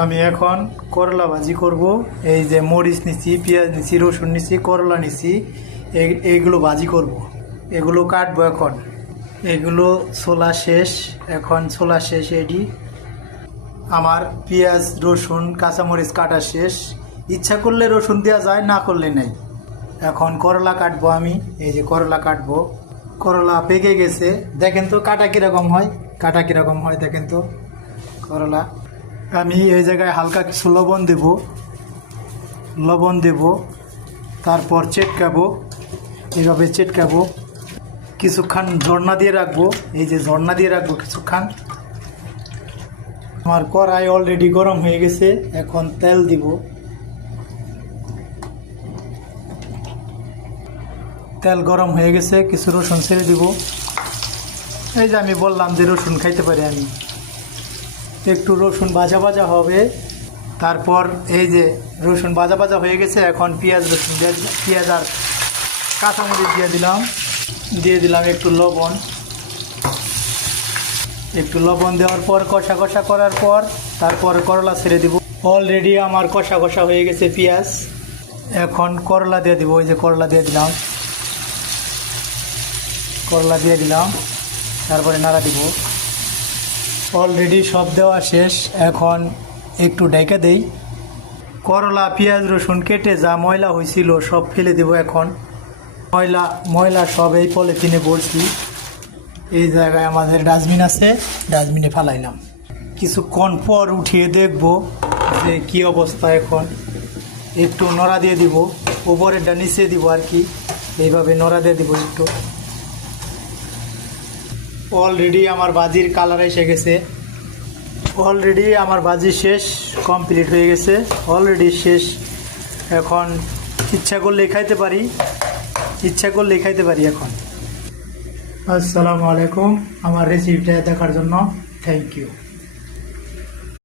আমি এখন করলা ভাজি করব। এই যে মরিচ নিছি, পেঁয়াজ নিছি, রসুন নিছি, করলা নিছি, এইগুলো ভাজি করব। এগুলো কাটবো এখন। এগুলো ছোলা শেষ, এখন ছোলা শেষ এডি। আমার পেঁয়াজ রসুন কাঁচামরিচ কাটা শেষ। ইচ্ছা করলে রসুন দেওয়া যায়, না করলে নেই। এখন করলা কাটবো আমি। এই যে করলা কাটবো। করলা পেকে গেছে, দেখেন তো কাটা কীরকম হয়, কাটা কীরকম হয় দেখেন তো করলা। আমি এই জায়গায় হালকা কিছু লবণ দেব, তারপর চেটকাবো, এইভাবে চেটকাবো। কিছুক্ষণ ঝর্ণা দিয়ে রাখবো, এই যে ঝর্ণা দিয়ে রাখবো কিছুক্ষণ। আমার কড়াই অলরেডি গরম হয়ে গেছে, এখন তেল দিব। তেল গরম হয়ে গেছে, কিছু রসুন ছেড়ে দিব। এই যে আমি বললাম যে রসুন খাইতে পারি আমি। একটু রসুন ভাজা ভাজা হবে, তারপর এই যে রসুন ভাজা ভাজা হয়ে গেছে, এখন পেঁয়াজ রসুন পেঁয়াজ আর কাঁচামরিচ দিয়ে দিলাম একটু লবণ দেওয়ার পর কষা কষা করার পর তারপর করলা ছেড়ে দিব। অলরেডি আমার কষা কষা হয়ে গেছে পেঁয়াজ। এখন করলা দিয়ে দিব। ওই যে করলা দিয়ে দিলাম, তারপরে নাড়া দিব। অলরেডি সব দেওয়া শেষ, এখন একটু ঢেকে দেই। করলা পেঁয়াজ রসুন কেটে যা ময়লা হয়েছিল সব ফেলে দেব। এখন ময়লা সব এই পলিথিনে ভরছি। এই জায়গায় আমাদের ডাস্টবিন আছে, ডাস্টবিনে ফেলাইলাম। কিছুক্ষণ পর উঠিয়ে দেখব যে কি অবস্থা। এখন একটু নড়া দিয়ে দিব, উপরেরটা নিচে দিব আর কি, এইভাবে নড়া দিয়ে দিব একটু। অলরেডি আমার ভাজির কালার এসে গেছে। অলরেডি আমার ভাজি শেষ, কমপ্লিট হয়ে গেছে, অলরেডি শেষ। এখন ইচ্ছা করলে খাইতে পারি এখন। আসসালামু আলাইকুম, আমার রেসিপিটা দেখার জন্য থ্যাংক ইউ।